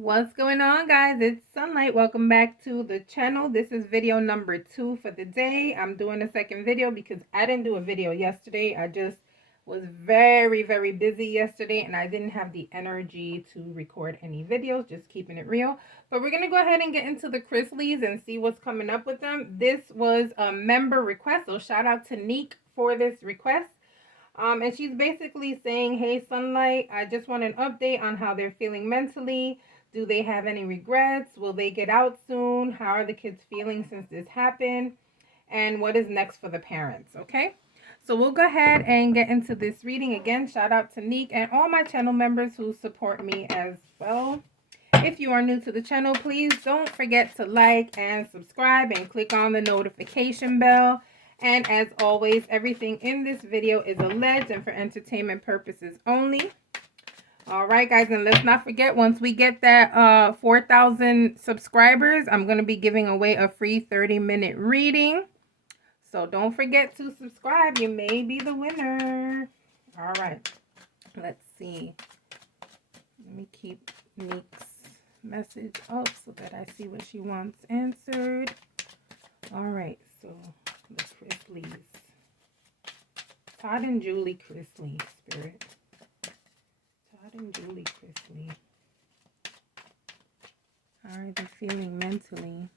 What's going on, guys? It's Sunlight. Welcome back to the channel. This is video number 2 for the day. I'm doing a second video because I didn't do a video yesterday. I just was very busy yesterday and I didn't have the energy to record any videos, just keeping it real. But we're going to go ahead and get into the Chrisleys and see what's coming up with them. This was a member request, so shout out to Neek for this request. And she's basically saying, hey, Sunlight, I just want an update on how they're feeling mentally. Do they have any regrets? Will they get out soon? How are the kids feeling since this happened? And what is next for the parents, okay? So we'll go ahead and get into this reading. Again, shout out to Neek and all my channel members who support me as well. If you are new to the channel, please don't forget to like and subscribe and click on the notification bell. And as always, everything in this video is alleged and for entertainment purposes only. All right, guys, and let's not forget, once we get that 4,000 subscribers, I'm going to be giving away a free 30-minute reading. So don't forget to subscribe. You may be the winner. All right, let's see. Let me keep Neek's message up so that I see what she wants answered. All right, so the Chrisleys. Todd and Julie Chrisley, Spirit. Todd and Julie Chrisley. How are they feeling mentally?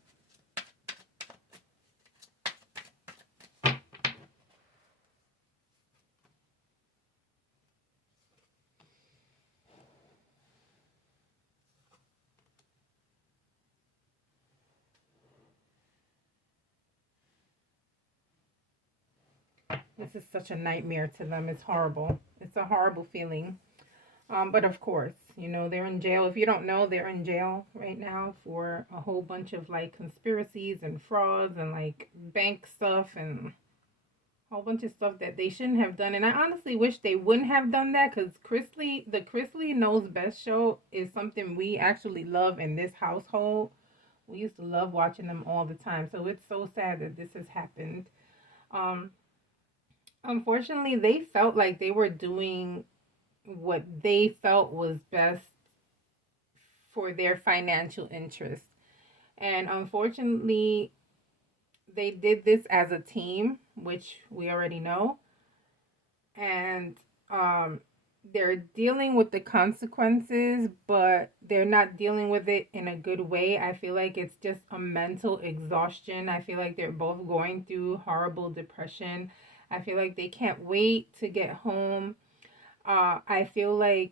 This is such a nightmare to them. It's horrible. It's a horrible feeling. But of course, you know, they're in jail. If you don't know, they're in jail right now for a whole bunch of like conspiracies and frauds and like bank stuff and a whole bunch of stuff that they shouldn't have done. And I honestly wish they wouldn't have done that, because the Chrisley Knows Best show is something we actually love in this household. We used to love watching them all the time. So it's so sad that this has happened. Unfortunately, they felt like they were doing what they felt was best for their financial interests. And unfortunately, they did this as a team, which we already know. And they're dealing with the consequences, but they're not dealing with it in a good way. I feel like it's just a mental exhaustion. I feel like they're both going through horrible depression. I feel like they can't wait to get home. I feel like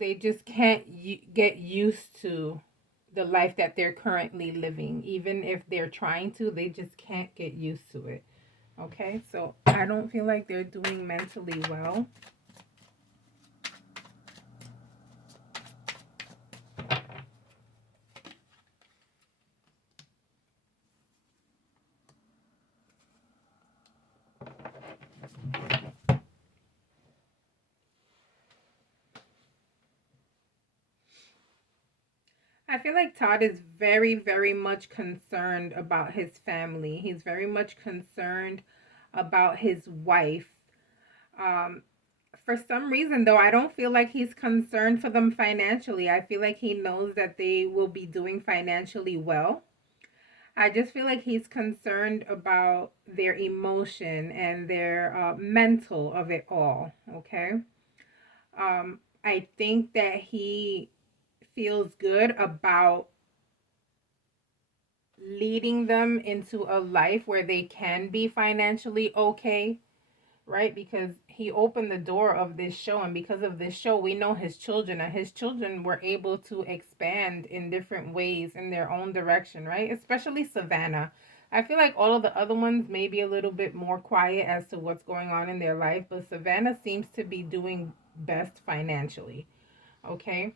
they just can't get used to the life that they're currently living. Even if they're trying to, they just can't get used to it. Okay, so I don't feel like they're doing mentally well. I feel like Todd is very much concerned about his family. He's very much concerned about his wife. For some reason, though, I don't feel like he's concerned for them financially. I feel like he knows that they will be doing financially well. I just feel like he's concerned about their emotion and their mental of it all, okay? I think that he feels good about leading them into a life where they can be financially okay, right? Because he opened the door of this show, and because of this show, we know his children, and his children were able to expand in different ways in their own direction, right? Especially Savannah. I feel like all of the other ones may be a little bit more quiet as to what's going on in their life, but Savannah seems to be doing best financially, okay?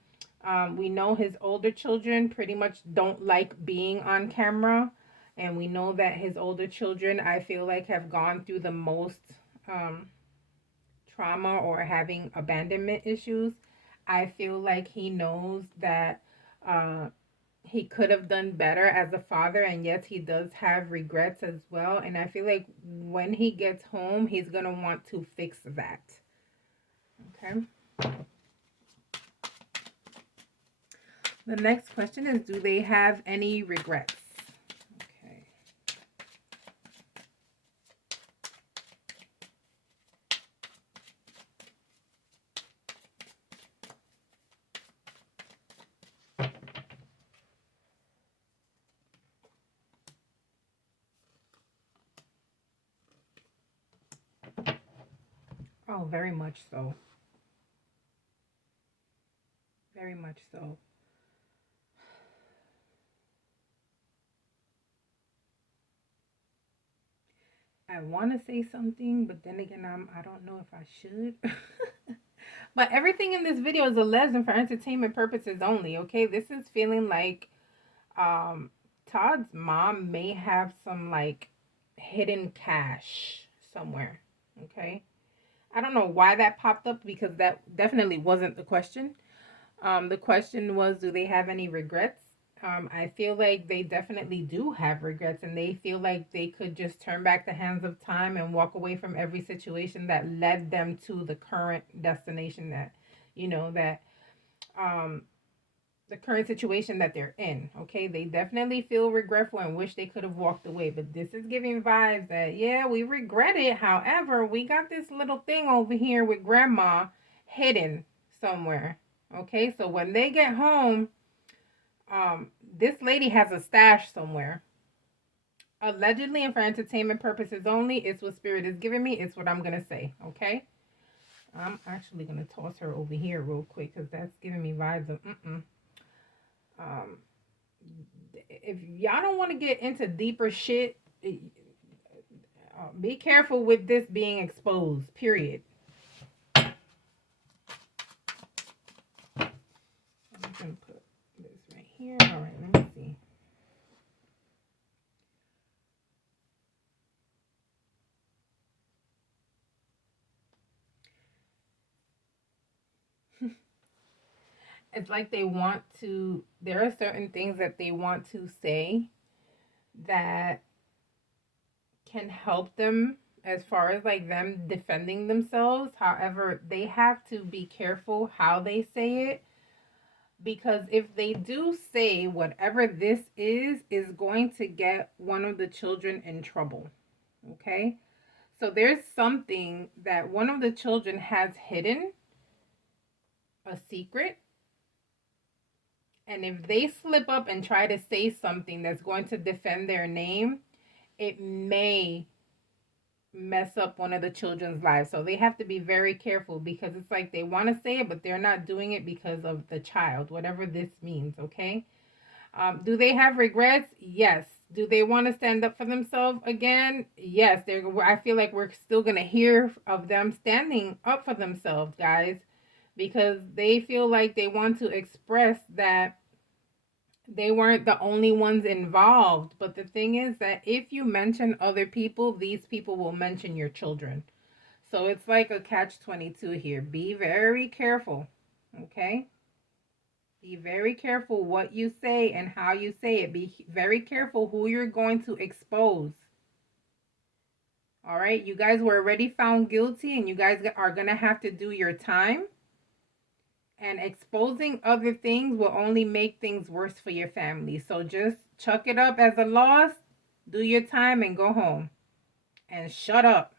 We know his older children pretty much don't like being on camera. And we know that his older children, I feel like, have gone through the most trauma or having abandonment issues. I feel like he knows that he could have done better as a father, and yes, he does have regrets as well. And I feel like when he gets home, he's going to want to fix that. Okay. The next question is, do they have any regrets? Okay. Oh, very much so. Very much so. I want to say something, but then again, I don't know if I should. But everything in this video is a lesson for entertainment purposes only, okay? This is feeling like um Todd's mom may have some like hidden cash somewhere, okay? I don't know why that popped up because that definitely wasn't the question. The question was, do they have any regrets? I feel like they definitely do have regrets, and they feel like they could just turn back the hands of time and walk away from every situation that led them to the current destination that, you know, that um, the current situation that they're in. Okay, they definitely feel regretful and wish they could have walked away, but this is giving vibes that, yeah, we regret it. However, we got this little thing over here with grandma hidden somewhere. Okay, so when they get home, this lady has a stash somewhere. Allegedly and for entertainment purposes only, it's what spirit is giving me. It's what I'm gonna say. Okay, I'm actually gonna toss her over here real quick because that's giving me vibes of um if y'all don't want to get into deeper shit, be careful with this being exposed, period. I'm gonna put this right here. All right, let me see. It's like they want to, there are certain things that they want to say that can help them as far as like them defending themselves. However, they have to be careful how they say it, because if they do say whatever this is going to get one of the children in trouble. Okay? So there's something that one of the children has hidden, a secret, and if they slip up and try to say something that's going to defend their name, it may mess up one of the children's lives. So they have to be very careful, because it's like they want to say it, but they're not doing it because of the child, whatever this means, okay? Do they have regrets? Yes. Do they want to stand up for themselves again? Yes. I feel like we're still going to hear of them standing up for themselves, guys, because they feel like they want to express that they weren't the only ones involved. But the thing is that if you mention other people, these people will mention your children. So it's like a catch-22 here. Be very careful, okay? Be very careful what you say and how you say it. Be very careful who you're going to expose. All right? You guys were already found guilty, and you guys are going to have to do your time. And exposing other things will only make things worse for your family. So just chuck it up as a loss, do your time, and go home. And shut up.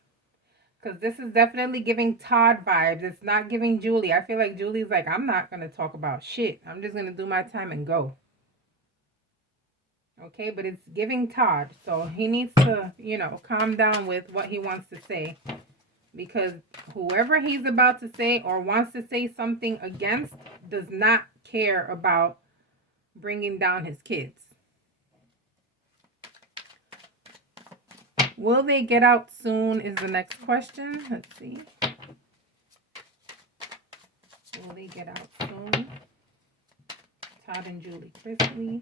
Because this is definitely giving Todd vibes. It's not giving Julie. I feel like Julie's like, I'm not going to talk about shit. I'm just going to do my time and go. Okay, but it's giving Todd. So he needs to, calm down with what he wants to say. Because whoever he's about to say or wants to say something against does not care about bringing down his kids. Will they get out soon is the next question. Let's see. Will they get out soon? Todd and Julie Chrisley.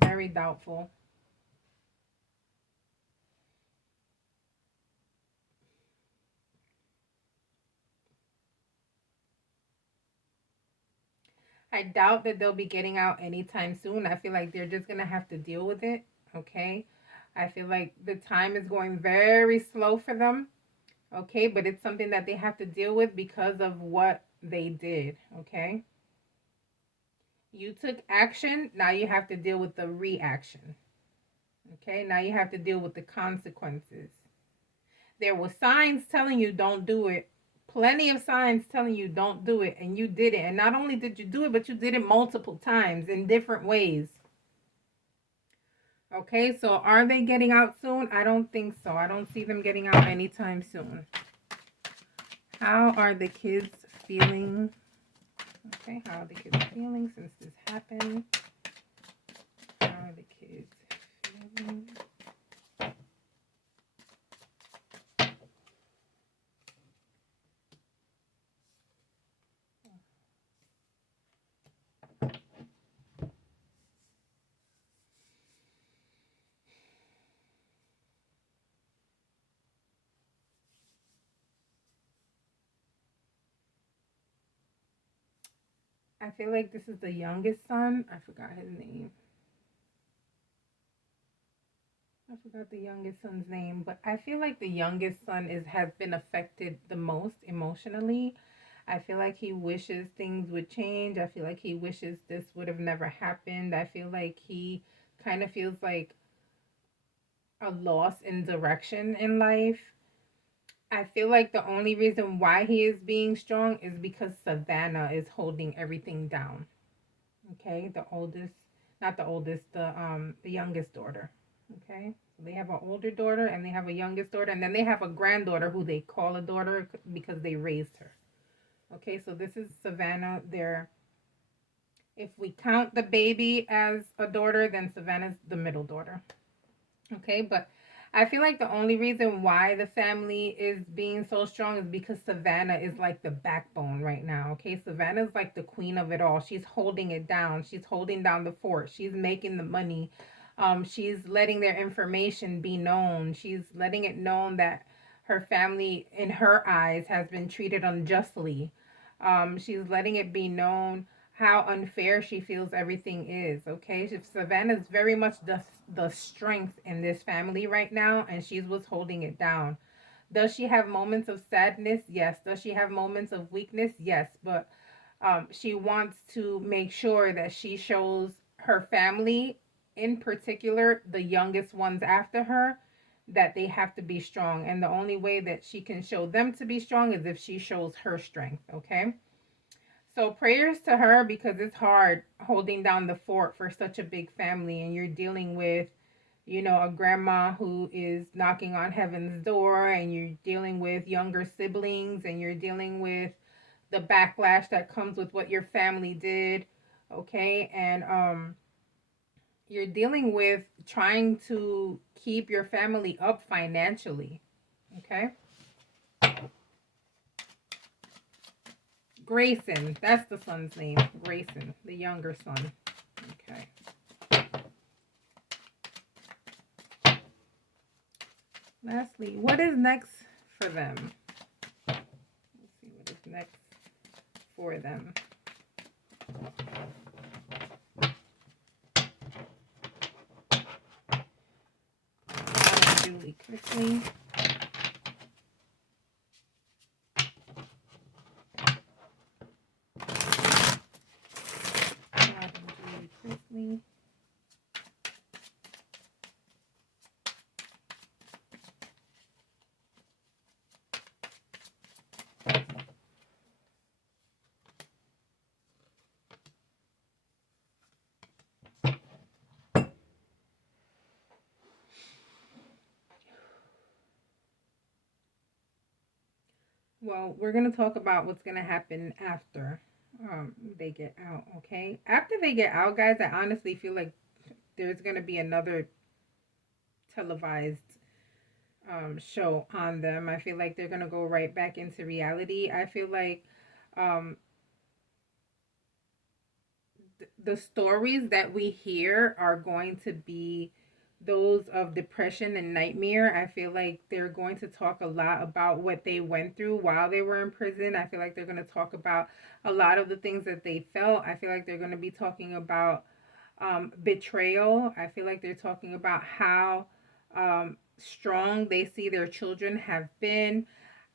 Very doubtful. I doubt that they'll be getting out anytime soon. I feel like they're just going to have to deal with it, okay? I feel like the time is going very slow for them, okay? But it's something that they have to deal with because of what they did, okay? You took action, now you have to deal with the reaction, okay? Now you have to deal with the consequences. There were signs telling you don't do it. Plenty of signs telling you don't do it, and you did it. And not only did you do it, but you did it multiple times in different ways. Okay, so are they getting out soon? I don't think so. I don't see them getting out anytime soon. How are the kids feeling? Okay, how are the kids feeling since this happened? How are the kids feeling? I feel like this is the youngest son. I forgot his name. I forgot the youngest son's name, but I feel like the youngest son has been affected the most emotionally. I feel like he wishes things would change. I feel like he wishes this would have never happened. I feel like he kind of feels like a loss in direction in life. I feel like the only reason why he is being strong is because Savannah is holding everything down. Okay, the oldest, not the oldest, the youngest daughter. Okay, so they have an older daughter and they have a youngest daughter, and then they have a granddaughter who they call a daughter because they raised her. Okay, so this is Savannah. There, if we count the baby as a daughter, then Savannah's the middle daughter. Okay, but I feel like the only reason why the family is being so strong is because Savannah is like the backbone right now. Okay, Savannah's like the queen of it all. She's holding it down. She's holding down the fort. She's making the money. She's letting their information be known. She's letting it known that her family, in her eyes, has been treated unjustly. She's letting it be known how unfair she feels everything is. Okay, Savannah's very much the strength in this family right now, and she's what's holding it down. Does she have moments of sadness? Yes. Does she have moments of weakness? Yes. But she wants to make sure that she shows her family, in particular the youngest ones after her, that they have to be strong. And the only way that she can show them to be strong is if she shows her strength. Okay. So prayers to her because it's hard holding down the fort for such a big family, and you're dealing with, a grandma who is knocking on heaven's door, and you're dealing with younger siblings, and you're dealing with the backlash that comes with what your family did, okay? And you're dealing with trying to keep your family up financially, okay? Grayson, that's the son's name. Grayson, the younger son. Okay. Lastly, what is next for them? Let's see what is next for them. Julie Chrisley. Julie Chrisley. Well, we're going to talk about what's going to happen after they get out, okay? After they get out, guys, I honestly feel like there's going to be another televised show on them. I feel like they're going to go right back into reality. I feel like um, the stories that we hear are going to be those of depression and nightmare. I feel like they're going to talk a lot about what they went through while they were in prison. I feel like they're going to talk about a lot of the things that they felt. I feel like they're going to be talking about betrayal. I feel like they're talking about how strong they see their children have been.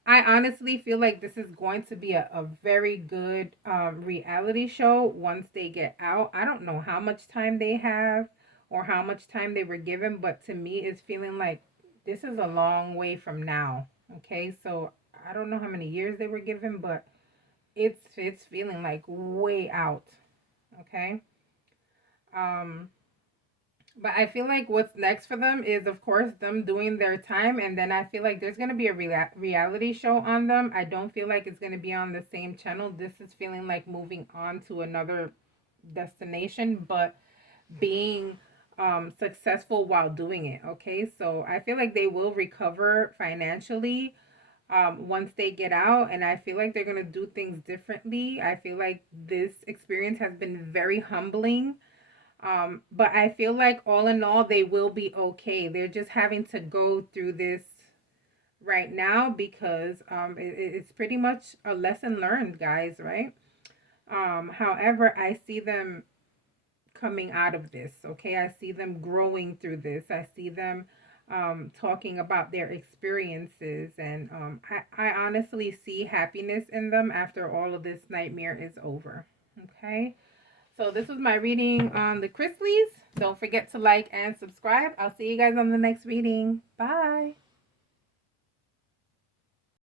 I honestly feel like this is going to be a very good reality show once they get out. I don't know how much time they have or how much time they were given, but to me, it's feeling like this is a long way from now. Okay, so I don't know how many years they were given, but it's feeling like way out. Okay, um, but I feel like what's next for them is, of course, them doing their time. And then I feel like there's going to be a reality show on them. I don't feel like it's going to be on the same channel. This is feeling like moving on to another destination, but being successful while doing it. Okay. So I feel like they will recover financially once they get out. And I feel like they're going to do things differently. I feel like this experience has been very humbling, but I feel like all in all, they will be okay. They're just having to go through this right now because it's pretty much a lesson learned, guys, right? However, I see them coming out of this, okay? I see them growing through this. I see them talking about their experiences, and I honestly see happiness in them after all of this nightmare is over, okay? So this was my reading on the Chrisleys. Don't forget to like and subscribe. I'll see you guys on the next reading. Bye.